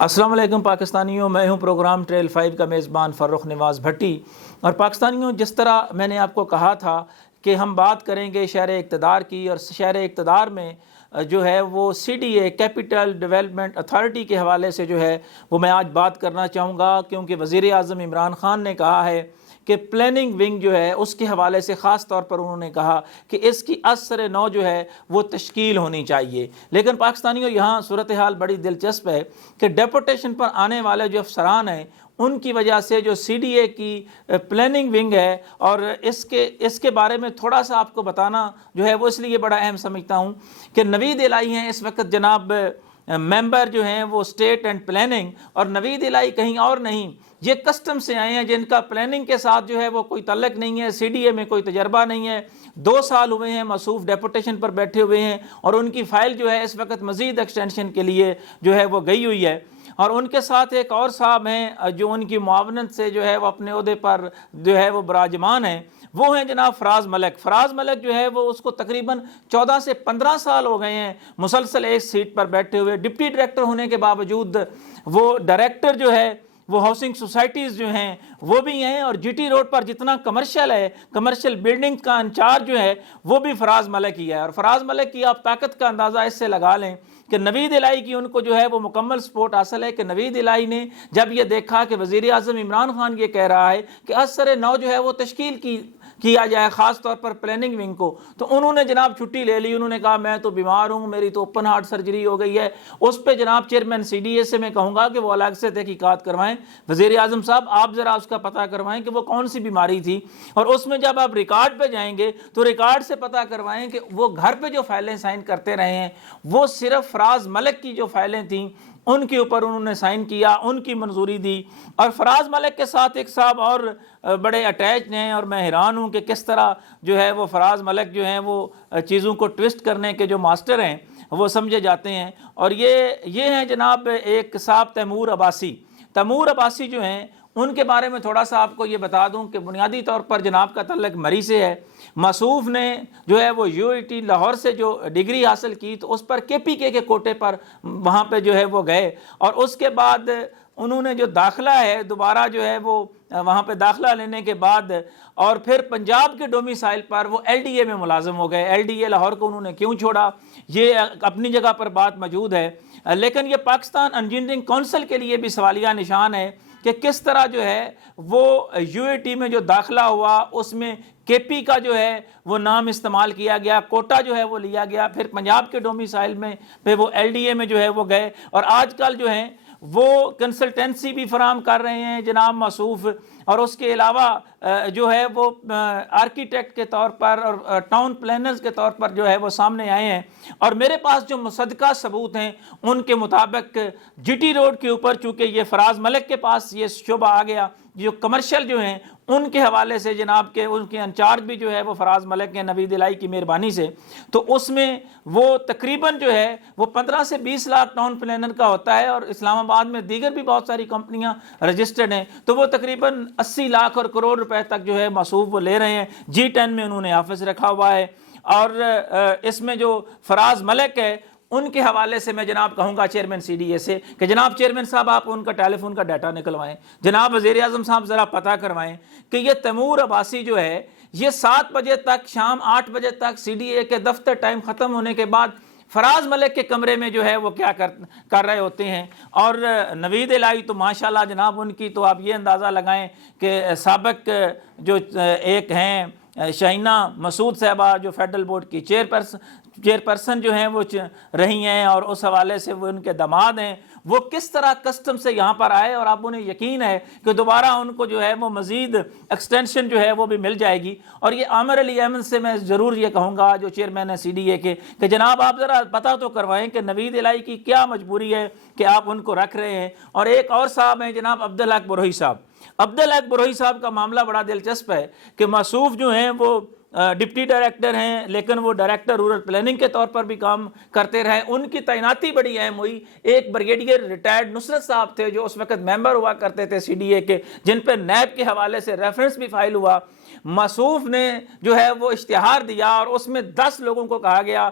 السلام علیکم پاکستانیوں، میں ہوں پروگرام ٹریل 5 کا میزبان فرخ نواز بھٹی۔ اور پاکستانیوں، جس طرح میں نے آپ کو کہا تھا کہ ہم بات کریں گے شہر اقتدار کی، اور شہر اقتدار میں جو ہے وہ CDA کیپٹل ڈیولپمنٹ اتھارٹی کے حوالے سے جو ہے وہ میں آج بات کرنا چاہوں گا، کیونکہ وزیر اعظم عمران خان نے کہا ہے کہ پلاننگ ونگ جو ہے اس کے حوالے سے خاص طور پر انہوں نے کہا کہ اس کی اثر نو جو ہے وہ تشکیل ہونی چاہیے۔ لیکن پاکستانیوں، یہاں صورتحال بڑی دلچسپ ہے کہ ڈیپوٹیشن پر آنے والے جو افسران ہیں ان کی وجہ سے جو CDA کی پلاننگ ونگ ہے، اور اس کے بارے میں تھوڑا سا آپ کو بتانا جو ہے وہ اس لیے بڑا اہم سمجھتا ہوں کہ نوید الہی ہیں اس وقت جناب ممبر جو ہیں وہ اسٹیٹ اینڈ پلاننگ، اور نوید الہی کہیں اور نہیں، یہ کسٹم سے آئے ہیں جن کا پلاننگ کے ساتھ جو ہے وہ کوئی تعلق نہیں ہے، CDA میں کوئی تجربہ نہیں ہے۔ 2 سال ہوئے ہیں موصوف ڈیپوٹیشن پر بیٹھے ہوئے ہیں، اور ان کی فائل جو ہے اس وقت مزید ایکسٹینشن کے لیے جو ہے وہ گئی ہوئی ہے۔ اور ان کے ساتھ ایک اور صاحب ہیں جو ان کی معاونت سے جو ہے وہ اپنے عہدے پر جو ہے وہ براجمان ہیں، وہ ہیں جناب فراز ملک۔ فراز ملک جو ہے وہ اس کو تقریباً 14 سے 15 سال ہو گئے ہیں مسلسل ایک سیٹ پر بیٹھے ہوئے، ڈپٹی ڈائریکٹر ہونے کے باوجود وہ ڈائریکٹر جو ہے وہ ہاؤسنگ سوسائٹیز جو ہیں وہ بھی ہیں، اور GT روڈ پر جتنا کمرشل ہے، کمرشل بلڈنگ کا انچارج جو ہے وہ بھی فراز ملک ہی ہے۔ اور فراز ملک کی آپ طاقت کا اندازہ اس سے لگا لیں کہ نوید الہی کی ان کو جو ہے وہ مکمل سپورٹ حاصل ہے، کہ نوید الہی نے جب یہ دیکھا کہ وزیر اعظم عمران خان یہ کہہ رہا ہے کہ اثر نو جو ہے وہ تشکیل کیا جائے خاص طور پر پلاننگ ونگ کو، تو انہوں نے جناب چھٹی لے لی۔ انہوں نے کہا میں تو بیمار ہوں، میری تو اوپن ہارٹ سرجری ہو گئی ہے۔ اس پہ جناب چیئرمین CDA سے میں کہوں گا کہ وہ الگ سے تحقیقات کروائیں۔ وزیر اعظم صاحب، آپ ذرا اس کا پتہ کروائیں کہ وہ کون سی بیماری تھی، اور اس میں جب آپ ریکارڈ پہ جائیں گے تو ریکارڈ سے پتہ کروائیں کہ وہ گھر پہ جو فائلیں سائن کرتے رہے ہیں وہ صرف فراز ملک کی جو فائلیں تھیں ان کے اوپر انہوں نے سائن کیا، ان کی منظوری دی۔ اور فراز ملک کے ساتھ ایک صاحب اور بڑے اٹیچ ہیں، اور میں حیران ہوں کہ کس طرح جو ہے وہ فراز ملک جو ہیں وہ چیزوں کو ٹوسٹ کرنے کے جو ماسٹر ہیں وہ سمجھے جاتے ہیں۔ اور یہ ہیں جناب ایک صاحب تیمور عباسی۔ تیمور عباسی جو ہیں ان کے بارے میں تھوڑا سا آپ کو یہ بتا دوں کہ بنیادی طور پر جناب کا تعلق مری سے ہے۔ موصوف نے جو ہے وہ UIT لاہور سے جو ڈگری حاصل کی تو اس پر KPK کے کوٹے پر وہاں پہ جو ہے وہ گئے، اور اس کے بعد انہوں نے جو داخلہ ہے دوبارہ جو ہے وہ وہاں پہ داخلہ لینے کے بعد، اور پھر پنجاب کے ڈومیسائل پر وہ LDA میں ملازم ہو گئے۔ LDA لاہور کو انہوں نے کیوں چھوڑا، یہ اپنی جگہ پر بات موجود ہے، لیکن یہ پاکستان انجینئرنگ کونسل کے لیے بھی سوالیہ نشان ہے کہ کس طرح جو ہے وہ UIT میں جو داخلہ ہوا اس میں KP کا جو ہے وہ نام استعمال کیا گیا، کوٹا جو ہے وہ لیا گیا، پھر پنجاب کے ڈومیسائل میں پھر وہ LDA میں جو ہے وہ گئے، اور آج کل جو ہیں وہ کنسلٹنسی بھی فراہم کر رہے ہیں جناب موصوف، اور اس کے علاوہ جو ہے وہ آرکیٹیکٹ کے طور پر اور ٹاؤن پلانرز کے طور پر جو ہے وہ سامنے آئے ہیں۔ اور میرے پاس جو مصدقہ ثبوت ہیں ان کے مطابق GT روڈ کے اوپر چونکہ یہ فراز ملک کے پاس یہ شعبہ آ گیا، جو کمرشل جو ہیں ان کے حوالے سے جناب کے ان کے انچارج بھی جو ہے وہ فراز ملک کے نوید الہی کی مہربانی سے، تو اس میں وہ تقریباً جو ہے وہ 15 سے 20 لاکھ ٹاؤن پلانر کا ہوتا ہے، اور اسلام آباد میں دیگر بھی بہت ساری کمپنیاں رجسٹرڈ ہیں، تو وہ تقریباً 80 لاکھ اور کروڑ روپے تک جو ہے موصوف وہ لے رہے ہیں۔ G10 میں انہوں نے آفس رکھا ہوا ہے، اور اس میں جو فراز ملک ہے ان کے حوالے سے میں جناب کہوں گا چیئرمین CDA سے کہ جناب چیئرمین صاحب آپ ان کا ٹیلی فون کا ڈیٹا نکلوائیں، جناب وزیر اعظم صاحب ذرا پتہ کروائیں کہ یہ تیمور عباسی جو ہے یہ 7 بجے تک شام 8 بجے تک CDA کے دفتر ٹائم ختم ہونے کے بعد فراز ملک کے کمرے میں جو ہے وہ کیا کر رہے ہوتے ہیں۔ اور نوید الہی تو ماشاءاللہ جناب ان کی تو آپ یہ اندازہ لگائیں کہ سابق جو ایک ہیں شہینہ مسعود صاحبہ جو فیڈرل بورڈ کی چیئرپرسن جو ہیں وہ رہی ہیں، اور اس حوالے سے وہ ان کے داماد ہیں، وہ کس طرح کسٹم سے یہاں پر آئے، اور آپ انہیں یقین ہے کہ دوبارہ ان کو جو ہے وہ مزید ایکسٹینشن جو ہے وہ بھی مل جائے گی۔ اور یہ عامر علی احمد سے میں ضرور یہ کہوں گا جو چیئرمین ہے CDA کے کہ جناب آپ ذرا پتہ تو کروائیں کہ نوید الہی کی کیا مجبوری ہے کہ آپ ان کو رکھ رہے ہیں۔ اور ایک اور صاحب ہیں جناب عبدالحق بروہی صاحب۔ عبدالحق بروہی صاحب کا معاملہ بڑا دلچسپ ہے کہ موصوف جو ہیں وہ ڈپٹی ڈائریکٹر ہیں، لیکن وہ ڈائریکٹر رورل پلاننگ کے طور پر بھی کام کرتے رہے، ان کی تعیناتی بڑی اہم ہوئی۔ ایک بریگیڈیئر ریٹائرڈ نصرت صاحب تھے جو اس وقت ممبر ہوا کرتے تھے CDA کے، جن پہ نیب کے حوالے سے ریفرنس بھی فائل ہوا۔ موصوف نے جو ہے وہ اشتہار دیا، اور اس میں 10 لوگوں کو کہا گیا،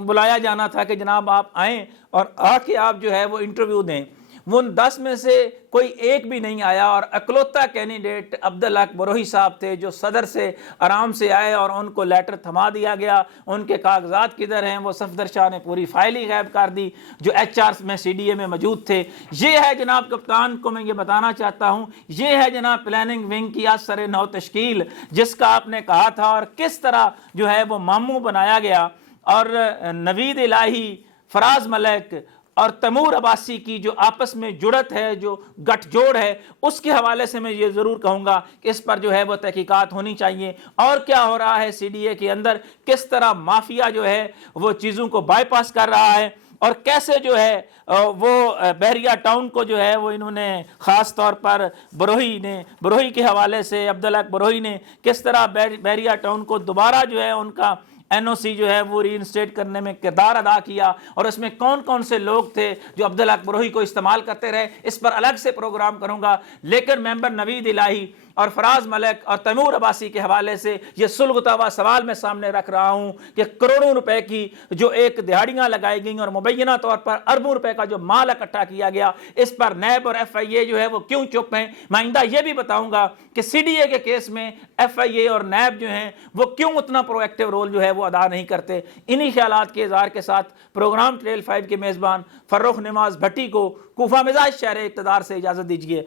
بلایا جانا تھا کہ جناب آپ آئیں اور آ کے آپ جو ہے وہ انٹرویو دیں۔ وہ ان 10 میں سے کوئی ایک بھی نہیں آیا، اور اکلوتا کینڈیڈیٹ عبدالحق بروہی صاحب تھے جو صدر سے آرام سے آئے اور ان کو لیٹر تھما دیا گیا۔ ان کے کاغذات کدھر ہیں؟ وہ صفدر شاہ نے پوری فائل ہی غائب کر دی جو ایچ آر میں سی ڈی اے میں موجود تھے۔ یہ ہے جناب کپتان کو میں یہ بتانا چاہتا ہوں، یہ ہے جناب پلاننگ ونگ کی از سر نو تشکیل جس کا آپ نے کہا تھا، اور کس طرح جو ہے وہ ماموں بنایا گیا۔ اور نوید الہی، فراز ملک اور تیمور عباسی کی جو آپس میں جڑت ہے، جو گٹھ جوڑ ہے، اس کے حوالے سے میں یہ ضرور کہوں گا کہ اس پر جو ہے وہ تحقیقات ہونی چاہیے، اور کیا ہو رہا ہے سی ڈی اے کے اندر، کس طرح مافیا جو ہے وہ چیزوں کو بائی پاس کر رہا ہے، اور کیسے جو ہے وہ بحریہ ٹاؤن کو جو ہے وہ انہوں نے خاص طور پر بروہی کے حوالے سے عبدالحق بروہی نے کس طرح بحریہ ٹاؤن کو دوبارہ جو ہے ان کا این او سی جو ہے وہ ری انسٹیٹ کرنے میں کردار ادا کیا، اور اس میں کون کون سے لوگ تھے جو عبدالحق بروہی کو استعمال کرتے رہے، اس پر الگ سے پروگرام کروں گا۔ لیکن ممبر نوید الہی اور فراز ملک اور تیمور عباسی کے حوالے سے یہ سلغتا ہوا سوال میں سامنے رکھ رہا ہوں کہ کروڑوں روپے کی جو ایک دہاڑیاں لگائی گئیں اور مبینہ طور پر اربوں روپے کا جو مال اکٹھا کیا گیا، اس پر نیب اور ایف آئی اے جو ہے وہ کیوں چپ ہیں؟ میں آئندہ یہ بھی بتاؤں گا کہ سی ڈی اے کے کیس میں ایف آئی اے اور نیب جو ہیں وہ کیوں اتنا پرو ایکٹیو رول جو ہے وہ ادا نہیں کرتے۔ انہی خیالات کے اظہار کے ساتھ پروگرام ٹریل 5 کے میزبان فرخ نواز بھٹی کو کوفہ مزاج شہر اقتدار سے اجازت دیجیے۔